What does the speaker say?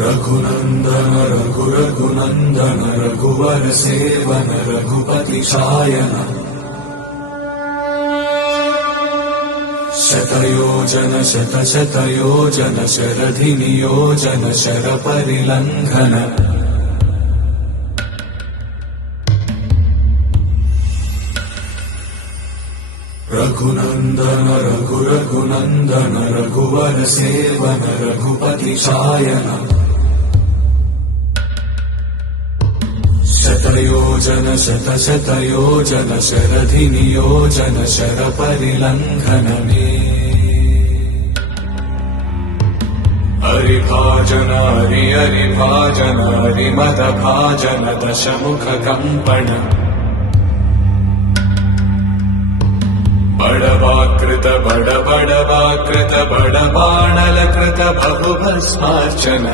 रघुनन्दन रघुरघुनन्दन रघुवर seven Raghupati Shayan शतयोजन शतशतयोजन शरधि नियोजन शरपरिलङ्घन रघुनन्दन रघुरघुनन्दन रघुवर seven Raghupati Shayan शतयोजन शतशतयोजन शरधि नियोजन शरपरिलङ्घन मे हरिभाजन हरिभाजन हरिमदभाजन दशमुख कम्पण बड़वाकृत बड़वाकृत बड़बाणलकृत बहुभस्मार्चन